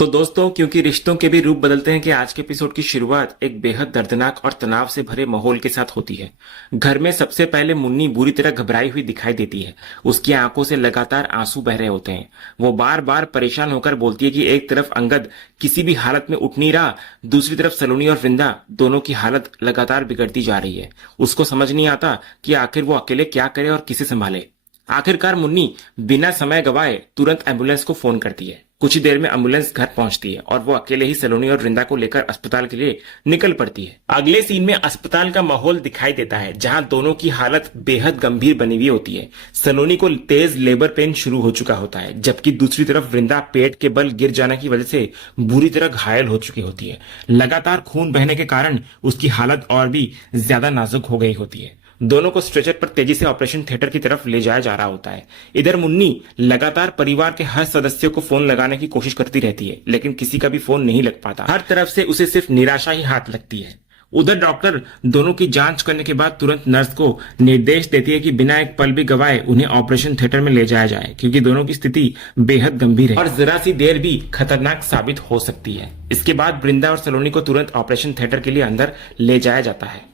तो दोस्तों, क्योंकि रिश्तों के भी रूप बदलते हैं कि आज के एपिसोड की शुरुआत एक बेहद दर्दनाक और तनाव से भरे माहौल के साथ होती है। घर में सबसे पहले मुन्नी बुरी तरह घबराई हुई दिखाई देती है। उसकी आंखों से लगातार आंसू बह रहे होते हैं। वो बार बार परेशान होकर बोलती है कि एक तरफ अंगद किसी भी हालत में उठ नहीं रहा, दूसरी तरफ सलोनी और वृंदा दोनों की हालत लगातार बिगड़ती जा रही है। उसको समझ नहीं आता कि आखिर वो अकेले क्या करे और किसे संभाले। आखिरकार मुन्नी बिना समय गवाए तुरंत एम्बुलेंस को फोन करती है। कुछ ही देर में एम्बुलेंस घर पहुंचती है और वो अकेले ही सलोनी और वृंदा को लेकर अस्पताल के लिए निकल पड़ती है। अगले सीन में अस्पताल का माहौल दिखाई देता है, जहां दोनों की हालत बेहद गंभीर बनी हुई होती है। सलोनी को तेज लेबर पेन शुरू हो चुका होता है, जबकि दूसरी तरफ वृंदा पेट के बल गिर जाने की वजह से बुरी तरह घायल हो चुकी होती है। लगातार खून बहने के कारण उसकी हालत और भी ज्यादा नाजुक हो गई होती है। दोनों को स्ट्रेचर पर तेजी से ऑपरेशन थिएटर की तरफ ले जाया जा रहा होता है। इधर मुन्नी लगातार परिवार के हर सदस्य को फोन लगाने की कोशिश करती रहती है, लेकिन किसी का भी फोन नहीं लग पाता। हर तरफ से उसे सिर्फ निराशा ही हाथ लगती है। उधर डॉक्टर दोनों की जांच करने के बाद तुरंत नर्स को निर्देश देती है कि बिना एक पल भी गवाए उन्हें ऑपरेशन थिएटर में ले जाया जाए, क्योंकि दोनों की स्थिति बेहद गंभीर है और जरा सी देर भी खतरनाक साबित हो सकती है। इसके बाद वृंदा और सलोनी को तुरंत ऑपरेशन थिएटर के लिए अंदर ले जाया जाता है।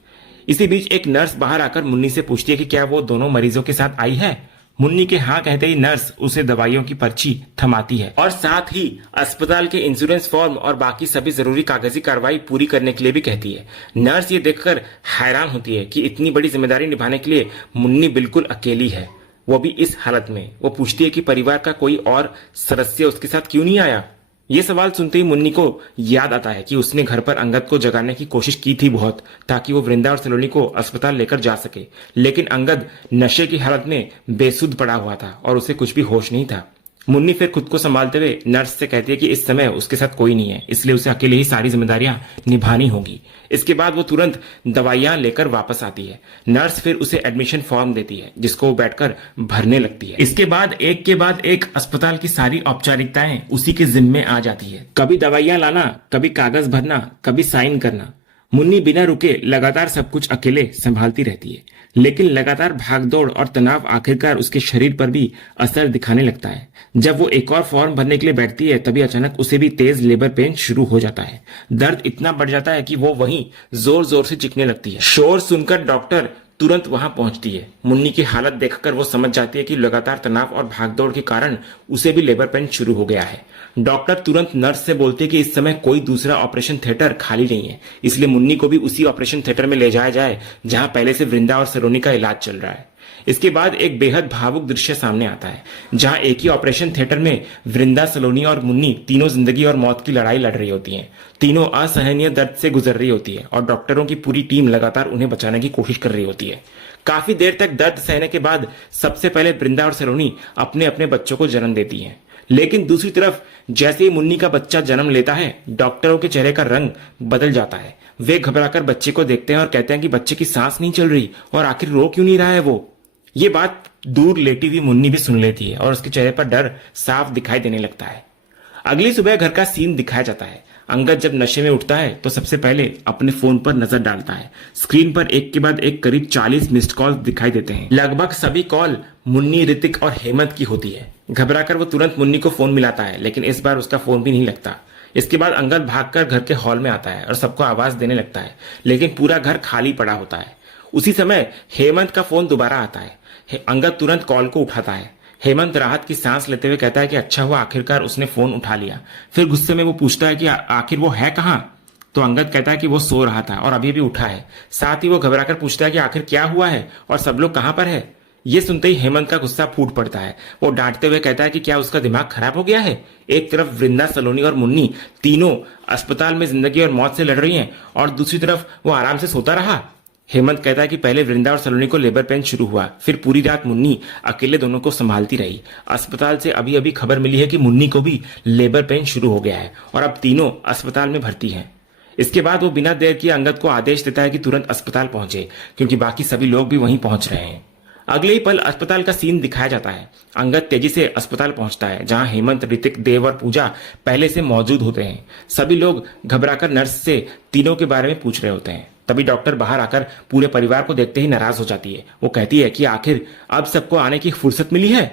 इसी बीच एक नर्स बाहर आकर मुन्नी से पूछती है कि क्या वो दोनों मरीजों के साथ आई है। मुन्नी के हाँ कहते ही नर्स उसे दवाइयों की पर्ची थमाती है और साथ ही अस्पताल के इंश्योरेंस फॉर्म और बाकी सभी जरूरी कागजी कार्रवाई पूरी करने के लिए भी कहती है। नर्स ये देखकर हैरान होती है कि इतनी बड़ी जिम्मेदारी निभाने के लिए मुन्नी बिल्कुल अकेली है, वो भी इस हालत में। वो पूछती है कि परिवार का कोई और सदस्य उसके साथ क्यों नहीं आया। ये सवाल सुनते ही मुन्नी को याद आता है कि उसने घर पर अंगद को जगाने की कोशिश की थी बहुत, ताकि वो वृंदा और सलोनी को अस्पताल लेकर जा सके, लेकिन अंगद नशे की हालत में बेसुध पड़ा हुआ था और उसे कुछ भी होश नहीं था। मुन्नी फिर खुद को संभालते हुए नर्स से कहती है कि इस समय उसके साथ कोई नहीं है, इसलिए उसे अकेले ही सारी जिम्मेदारियां निभानी होगी। इसके बाद वो तुरंत दवाइयां लेकर वापस आती है। नर्स फिर उसे एडमिशन फॉर्म देती है, जिसको वो बैठकर भरने लगती है। इसके बाद एक के बाद एक अस्पताल की सारी औपचारिकताएं उसी के जिम्मे आ जाती है। कभी दवाइयां लाना, कभी कागज भरना, कभी साइन करना। मुन्नी बिना रुके लगातार सब कुछ अकेले संभालती रहती है, लेकिन लगातार भागदौड़ और तनाव आखिरकार उसके शरीर पर भी असर दिखाने लगता है। जब वो एक और फॉर्म भरने के लिए बैठती है, तभी अचानक उसे भी तेज लेबर पेन शुरू हो जाता है। दर्द इतना बढ़ जाता है कि वो वहीं जोर जोर से चीखने लगती है। शोर सुनकर डॉक्टर तुरंत वहां पहुंचती है। मुन्नी की हालत देखकर वो समझ जाती है कि लगातार तनाव और भागदौड़ के कारण उसे भी लेबर पेन शुरू हो गया है। डॉक्टर तुरंत नर्स से बोलते हैं कि इस समय कोई दूसरा ऑपरेशन थिएटर खाली नहीं है, इसलिए मुन्नी को भी उसी ऑपरेशन थिएटर में ले जाया जाए जहां पहले से वृंदा और सलोनी का इलाज चल रहा है। इसके बाद एक बेहद भावुक दृश्य सामने आता है, जहां एक ही ऑपरेशन थिएटर में वृंदा, सलोनी और मुन्नी तीनों जिंदगी और मौत की लड़ाई लड़ रही होती हैं। तीनों असहनीय दर्द से गुजर रही होती है और डॉक्टरों की पूरी टीम लगातार उन्हें बचाने की कोशिश कर रही होती है। काफी देर तक दर्द सहने के बाद सबसे पहले वृंदा और सलोनी अपने अपने बच्चों को जन्म देती हैं, लेकिन दूसरी तरफ जैसे ही मुन्नी का बच्चा जन्म लेता है, डॉक्टरों के चेहरे का रंग बदल जाता है। वे घबराकर बच्चे को देखते हैं और कहते हैं कि बच्चे की सांस नहीं चल रही और आखिर रो क्यों नहीं रहा है वो। ये बात दूर लेटी हुई मुन्नी भी सुन लेती है और उसके चेहरे पर डर साफ दिखाई देने लगता है। अगली सुबह घर का सीन दिखाया जाता है। अंगद जब नशे में उठता है तो सबसे पहले अपने फोन पर नजर डालता है। स्क्रीन पर एक के बाद एक करीब 40 मिस्ड कॉल दिखाई देते हैं। लगभग सभी कॉल मुन्नी, ऋतिक और हेमंत की होती है। घबराकर वो तुरंत मुन्नी को फोन मिलाता है, लेकिन इस बार उसका फोन भी नहीं लगता। इसके बाद अंगद भागकर घर के हॉल में आता है और सबको आवाज देने लगता है, लेकिन पूरा घर खाली पड़ा होता है। उसी समय हेमंत का फोन दोबारा आता है। अंगद तुरंत कॉल को उठाता है। हेमंत राहत की सांस लेते हुए कहता है कि अच्छा हुआ आखिरकार उसने फोन उठा लिया। फिर गुस्से में वो पूछता है कि आखिर वो है कहाँ। तो अंगद कहता है कि वो सो रहा था और अभी भी उठा है। साथ ही वो घबराकर पूछता है कि आखिर क्या हुआ है और सब लोग कहाँ पर है। ये सुनते ही हेमंत का गुस्सा फूट पड़ता है। वो डांटते हुए कहता है कि क्या उसका दिमाग खराब हो गया है। एक तरफ वृंदा, सलोनी और मुन्नी तीनों अस्पताल में जिंदगी और मौत से लड़ रही हैं और दूसरी तरफ वो आराम से सोता रहा। हेमंत कहता है कि पहले वृंदा और सलोनी को लेबर पेन शुरू हुआ, फिर पूरी रात मुन्नी अकेले दोनों को संभालती रही। अस्पताल से अभी अभी खबर मिली है कि मुन्नी को भी लेबर पेन शुरू हो गया है और अब तीनों अस्पताल में भर्ती हैं। इसके बाद वो बिना देर किए अंगद को आदेश देता है कि तुरंत अस्पताल पहुंचे, क्योंकि बाकी सभी लोग भी वहीं पहुंच रहे हैं। अगले ही पल अस्पताल का सीन दिखाया जाता है। अंगद तेजी से अस्पताल पहुंचता है, जहां हेमंत, ऋतिक, देव और पूजा पहले से मौजूद होते हैं। सभी लोग घबराकर नर्स से तीनों के बारे में पूछ रहे होते हैं। तभी डॉक्टर बाहर आकर पूरे परिवार को देखते ही नाराज हो जाती है। वो कहती है कि आखिर अब सबको आने की फुर्सत मिली है।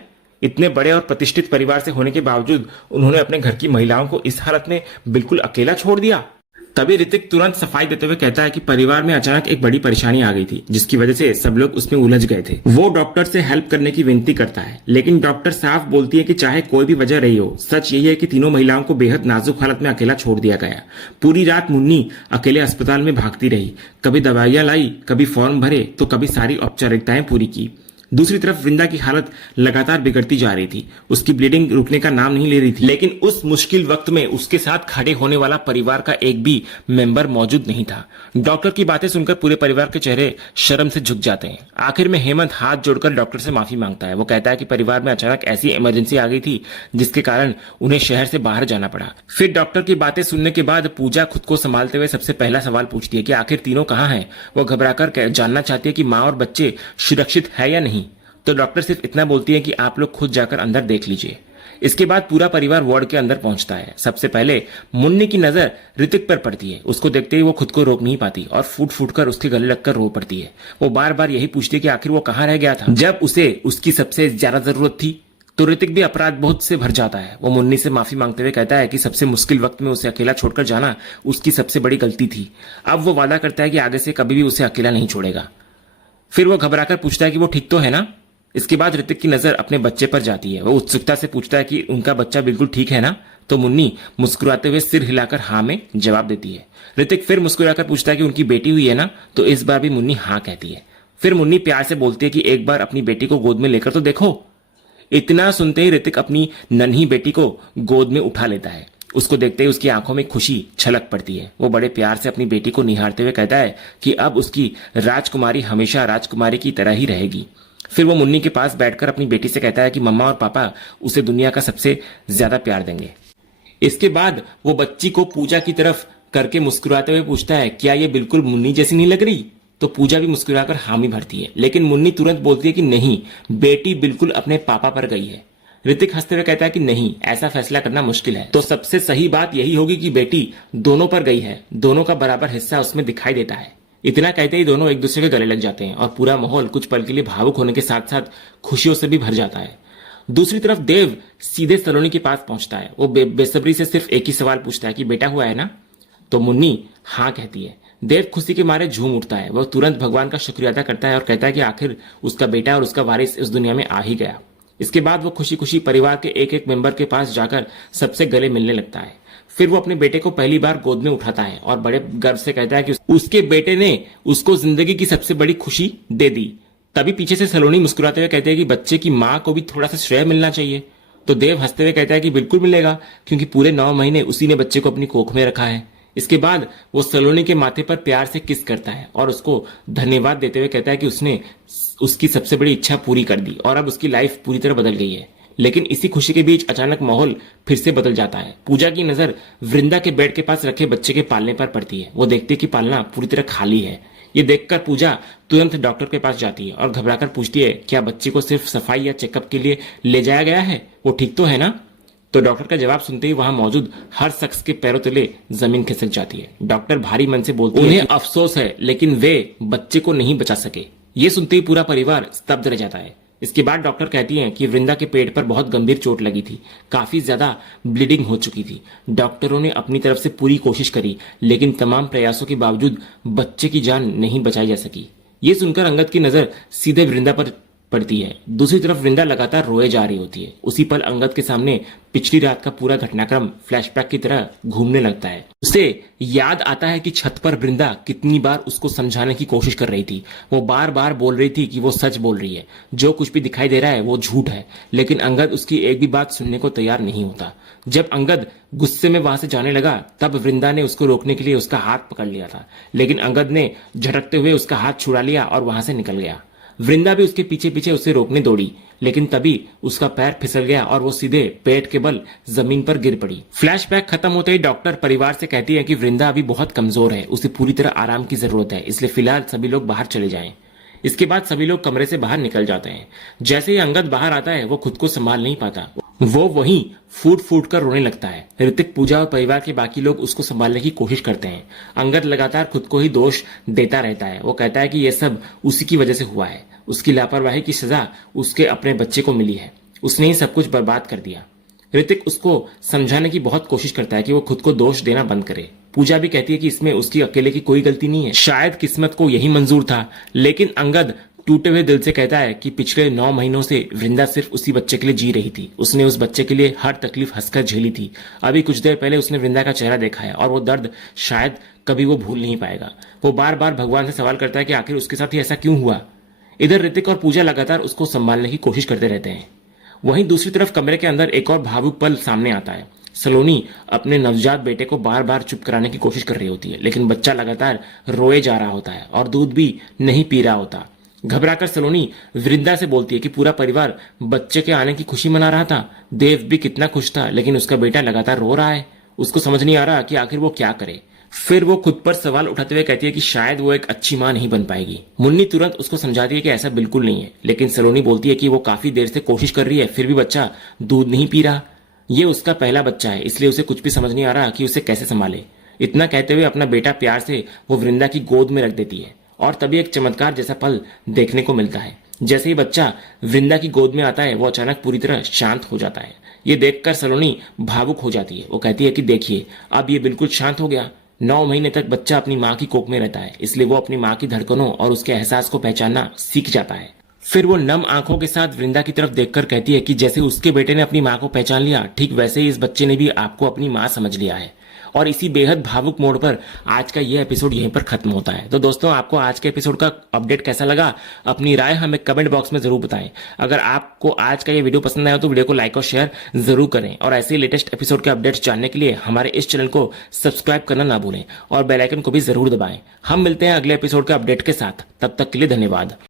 इतने बड़े और प्रतिष्ठित परिवार से होने के बावजूद उन्होंने अपने घर की महिलाओं को इस हालत में बिल्कुल अकेला छोड़ दिया। तभी ऋतिक तुरंत सफाई देते हुए कहता है कि परिवार में अचानक एक बड़ी परेशानी आ गई थी, जिसकी वजह से सब लोग उसमें उलझ गए थे। वो डॉक्टर से हेल्प करने की विनती करता है, लेकिन डॉक्टर साफ बोलती है कि चाहे कोई भी वजह रही हो, सच यही है कि तीनों महिलाओं को बेहद नाजुक हालत में अकेला छोड़ दिया गया। पूरी रात मुन्नी अकेले अस्पताल में भागती रही, कभी दवाइयां लाई, कभी फॉर्म भरे, तो कभी सारी औपचारिकताएं पूरी की। दूसरी तरफ वृंदा की हालत लगातार बिगड़ती जा रही थी। उसकी ब्लीडिंग रुकने का नाम नहीं ले रही थी, लेकिन उस मुश्किल वक्त में उसके साथ खड़े होने वाला परिवार का एक भी मेंबर मौजूद नहीं था। डॉक्टर की बातें सुनकर पूरे परिवार के चेहरे शर्म से झुक जाते हैं। आखिर में हेमंत हाथ जोड़कर डॉक्टर से माफी मांगता है। वो कहता है कि परिवार में अचानक ऐसी इमरजेंसी आ गई थी जिसके कारण उन्हें शहर से बाहर जाना पड़ा। फिर डॉक्टर की बातें सुनने के बाद पूजा खुद को संभालते हुए सबसे पहला सवाल पूछती है कि आखिर तीनों कहाँ हैं। वो घबराकर जानना चाहती है कि माँ और बच्चे सुरक्षित है या नहीं। तो डॉक्टर सिर्फ इतना बोलती है कि आप लोग खुद जाकर अंदर देख लीजिए। इसके बाद पूरा परिवार वार्ड के अंदर पहुंचता है। सबसे पहले मुन्नी की नजर ऋतिक पर पड़ती है। उसको देखते ही वो खुद को रोक नहीं पाती और फूट फूट कर उसके गले लगकर रो पड़ती है। वो बार बार यही पूछती है कि आखिर वो कहाँ रह गया था जब उसे उसकी सबसे ज्यादा जरूरत थी। तो ऋतिक भी अपराध बहुत से भर जाता है। वो मुन्नी से माफी मांगते हुए कहता है कि सबसे मुश्किल वक्त में उसे अकेला छोड़कर जाना उसकी सबसे बड़ी गलती थी। अब वो वादा करता है कि आगे से कभी भी उसे अकेला नहीं छोड़ेगा। फिर वो घबराकर पूछता है कि वो ठीक तो है ना। इसके बाद ऋतिक की नजर अपने बच्चे पर जाती है। वो उत्सुकता से पूछता है कि उनका बच्चा बिल्कुल ठीक है ना। तो मुन्नी मुस्कुराते हुए सिर हिलाकर हाँ में जवाब देती है। ऋतिक फिर मुस्कुराकर पूछता है कि उनकी बेटी हुई है ना। तो इस बार भी मुन्नी हाँ कहती है। फिर मुन्नी प्यार से बोलती है कि एक बार अपनी बेटी को गोद में लेकर तो देखो। इतना सुनते ही ऋतिक अपनी नन्ही बेटी को गोद में उठा लेता है। उसको देखते ही उसकी आंखों में खुशी छलक पड़ती है। वो बड़े प्यार से अपनी बेटी को निहारते हुए कहता है कि अब उसकी राजकुमारी हमेशा राजकुमारी की तरह ही रहेगी। फिर वो मुन्नी के पास बैठकर अपनी बेटी से कहता है कि मम्मा और पापा उसे दुनिया का सबसे ज्यादा प्यार देंगे। इसके बाद वो बच्ची को पूजा की तरफ करके मुस्कुराते हुए पूछता है, क्या ये बिल्कुल मुन्नी जैसी नहीं लग रही। तो पूजा भी मुस्कुराकर हामी भरती है, लेकिन मुन्नी तुरंत बोलती है कि नहीं, बेटी बिल्कुल अपने पापा पर गई है। ऋतिक हंसते हुए कहता है कि नहीं, ऐसा फैसला करना मुश्किल है। तो सबसे सही बात यही होगी कि बेटी दोनों पर गई है, दोनों का बराबर हिस्सा उसमें दिखाई देता है। इतना कहते ही दोनों एक दूसरे के गले लग जाते हैं और पूरा माहौल कुछ पल के लिए भावुक होने के साथ साथ खुशियों से भी भर जाता है। दूसरी तरफ देव सीधे सलोनी के पास पहुंचता है। वो बेसब्री से सिर्फ एक ही सवाल पूछता है कि बेटा हुआ है ना। तो मुन्नी हाँ कहती है। देव खुशी के मारे झूम उठता है। वह तुरंत भगवान का शुक्रिया अदा करता है और कहता है कि आखिर उसका बेटा और उसका वारिस इस दुनिया में आ ही गया। इसके बाद वो खुशी खुशी परिवार के एक एक मेंबर के पास जाकर सबसे गले मिलने लगता है। फिर वो अपने बेटे को पहली बार गोद में उठाता है और बड़े गर्व से कहता है कि उसके बेटे ने उसको जिंदगी की सबसे बड़ी खुशी दे दी। तभी पीछे से सलोनी मुस्कुराते हुए कहते हैं कि बच्चे की माँ को भी थोड़ा सा श्रेय मिलना चाहिए। तो देव हंसते हुए कहता है कि बिल्कुल मिलेगा, क्योंकि पूरे 9 महीने उसी ने बच्चे को अपनी कोख में रखा है। इसके बाद वो सलोनी के माथे पर प्यार से किस करता है और उसको धन्यवाद देते हुए कहता है कि उसने उसकी सबसे बड़ी इच्छा पूरी कर दी और अब उसकी लाइफ पूरी तरह बदल गई है। लेकिन इसी खुशी के बीच अचानक माहौल फिर से बदल जाता है। पूजा की नजर वृंदा के बेड के पास रखे बच्चे के पालने पर पड़ती है। वो देखती है कि पालना पूरी तरह खाली है। ये देखकर पूजा तुरंत डॉक्टर के पास जाती है और घबराकर पूछती है, क्या बच्चे को सिर्फ सफाई या चेकअप के लिए ले जाया गया है, वो ठीक तो है ना। तो डॉक्टर का जवाब सुनते ही वहां मौजूद हर शख्स के पैरों तले जमीन खिसक जाती है। डॉक्टर भारी मन से बोलते हैं, उन्हें अफसोस है लेकिन वे बच्चे को नहीं बचा सके। ये सुनते ही पूरा परिवार स्तब्ध रह जाता है। इसके बाद डॉक्टर कहती हैं कि वृंदा के पेट पर बहुत गंभीर चोट लगी थी, काफी ज्यादा ब्लीडिंग हो चुकी थी। डॉक्टरों ने अपनी तरफ से पूरी कोशिश करी, लेकिन तमाम प्रयासों के बावजूद बच्चे की जान नहीं बचाई जा सकी। ये सुनकर अंगद की नजर सीधे वृंदा पर पड़ती है। दूसरी तरफ वृंदा लगातार रोए जा रही होती है। उसी पल अंगद के सामने पिछली रात का पूरा घटनाक्रम फ्लैशबैक की तरह घूमने लगता है। उसे याद आता है कि छत पर वृंदा कितनी बार उसको समझाने की कोशिश कर रही थी। वो बार बार बोल रही थी कि वो सच बोल रही है, जो कुछ भी दिखाई दे रहा है वो झूठ है, लेकिन अंगद उसकी एक भी बात सुनने को तैयार नहीं होता। जब अंगद गुस्से में वहां से जाने लगा तब वृंदा ने उसको रोकने के लिए उसका हाथ पकड़ लिया था, लेकिन अंगद ने झटकते हुए उसका हाथ छुड़ा लिया और वहां से निकल गया। वृंदा भी उसके पीछे पीछे उसे रोकने दौड़ी, लेकिन तभी उसका पैर फिसल गया और वो सीधे पेट के बल जमीन पर गिर पड़ी। फ्लैशबैक खत्म होते ही डॉक्टर परिवार से कहती है कि वृंदा अभी बहुत कमजोर है, उसे पूरी तरह आराम की जरूरत है, इसलिए फिलहाल सभी लोग बाहर चले जाएं। इसके बाद सभी लोग कमरे से बाहर निकल जाते हैं। जैसे ही अंगद बाहर आता है वो खुद को संभाल नहीं पाता। वो वहीं फूट फूट कर रोने लगता है। ऋतिक, पूजा और परिवार के बाकी लोग उसको संभालने की कोशिश करते हैं। अंगद लगातार खुद को ही दोष देता रहता है। वो कहता है कि यह सब उसी की वजह से हुआ है, उसकी लापरवाही की सजा उसके अपने बच्चे को मिली है। उसने ही सब कुछ बर्बाद कर दिया। ऋतिक उसको समझाने की बहुत कोशिश करता है कि वो खुद को दोष देना बंद करे। पूजा भी कहती है कि इसमें उसकी अकेले की कोई गलती नहीं है, शायद किस्मत को यही मंजूर था। लेकिन अंगद टूटे हुए दिल से कहता है कि पिछले 9 महीनों से वृंदा सिर्फ उसी बच्चे के लिए जी रही थी। उसने उस बच्चे के लिए हर तकलीफ हंसकर झेली थी। अभी कुछ देर पहले उसने वृंदा का चेहरा देखा है और वो दर्द शायद कभी वो भूल नहीं पाएगा। वो बार बार भगवान से सवाल करता है कि आखिर उसके साथ ही ऐसा क्यों हुआ। इधर ऋतिक और पूजा लगातार उसको संभालने की कोशिश करते रहते हैं। वहीं दूसरी तरफ कमरे के अंदर एक और भावुक पल सामने आता है। सलोनी अपने नवजात बेटे को बार बार चुप कराने की कोशिश कर रही होती है, लेकिन बच्चा लगातार रोए जा रहा होता है और दूध भी नहीं पी रहा होता। घबराकर सलोनी वृंदा से बोलती है कि पूरा परिवार बच्चे के आने की खुशी मना रहा था। देव भी कितना खुश था, लेकिन उसका बेटा लगातार रो रहा है। उसको समझ नहीं आ रहा कि आखिर वो क्या करे। फिर वो खुद पर सवाल उठाते हुए कहती है कि शायद वो एक अच्छी मां नहीं बन पाएगी। मुन्नी तुरंत उसको समझाती है कि ऐसा बिल्कुल नहीं है, लेकिन सलोनी बोलती है कि वो काफी देर से कोशिश कर रही है, फिर भी बच्चा दूध नहीं पी रहा। ये उसका पहला बच्चा है, इसलिए उसे कुछ भी समझ नहीं आ रहा कि उसे कैसे संभाले। इतना कहते हुए अपना बेटा प्यार से वो वृंदा की गोद में रख देती है और तभी एक चमत्कार जैसा पल देखने को मिलता है। जैसे ही बच्चा वृंदा की गोद में आता है, वो अचानक पूरी तरह शांत हो जाता है। ये देखकर सलोनी भावुक हो जाती है। वो कहती है कि देखिए, अब ये बिल्कुल शांत हो गया। 9 महीने तक बच्चा अपनी माँ की कोख में रहता है, इसलिए वो अपनी माँ की धड़कनों और उसके एहसास को पहचानना सीख जाता है। फिर वो नम आंखों के साथ वृंदा की तरफ देखकर कहती है कि जैसे उसके बेटे ने अपनी माँ को पहचान लिया, ठीक वैसे ही इस बच्चे ने भी आपको अपनी माँ समझ लिया है। और इसी बेहद भावुक मोड़ पर आज का यह एपिसोड यहीं पर खत्म होता है। तो दोस्तों, आपको आज के एपिसोड का अपडेट कैसा लगा, अपनी राय हमें कमेंट बॉक्स में जरूर बताएं। अगर आपको आज का ये वीडियो पसंद आया तो वीडियो को लाइक और शेयर जरूर करें और ऐसे लेटेस्ट एपिसोड के अपडेट्स जानने के लिए हमारे इस चैनल को सब्सक्राइब करना ना भूलें और बेल आइकन को भी जरूर दबाएं। हम मिलते हैं अगले एपिसोड के अपडेट के साथ। तब तक के लिए धन्यवाद।